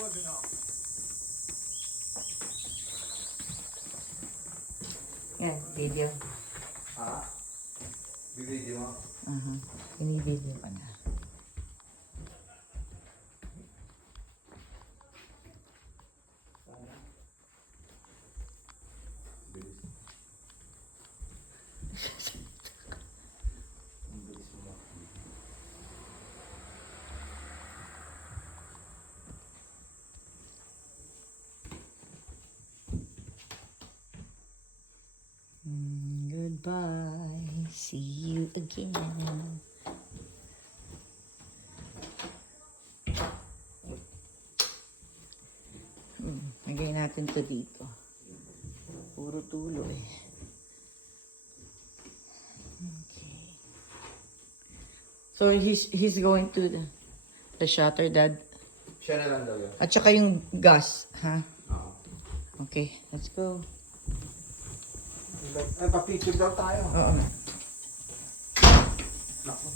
Yan, video. Ah? Bibidyo mo? Binibideo ka na. Bilis. Ang bilis mo. Goodbye. See you again. Lagay natin to dito. Puro tulo eh. Okay. So he's going to the shutter, Dad. Siya na lang daw yun. At saka yung gas, ha? Oo. Okay, let's go. Ay, pa-picture daw tayo. Oo. Naku.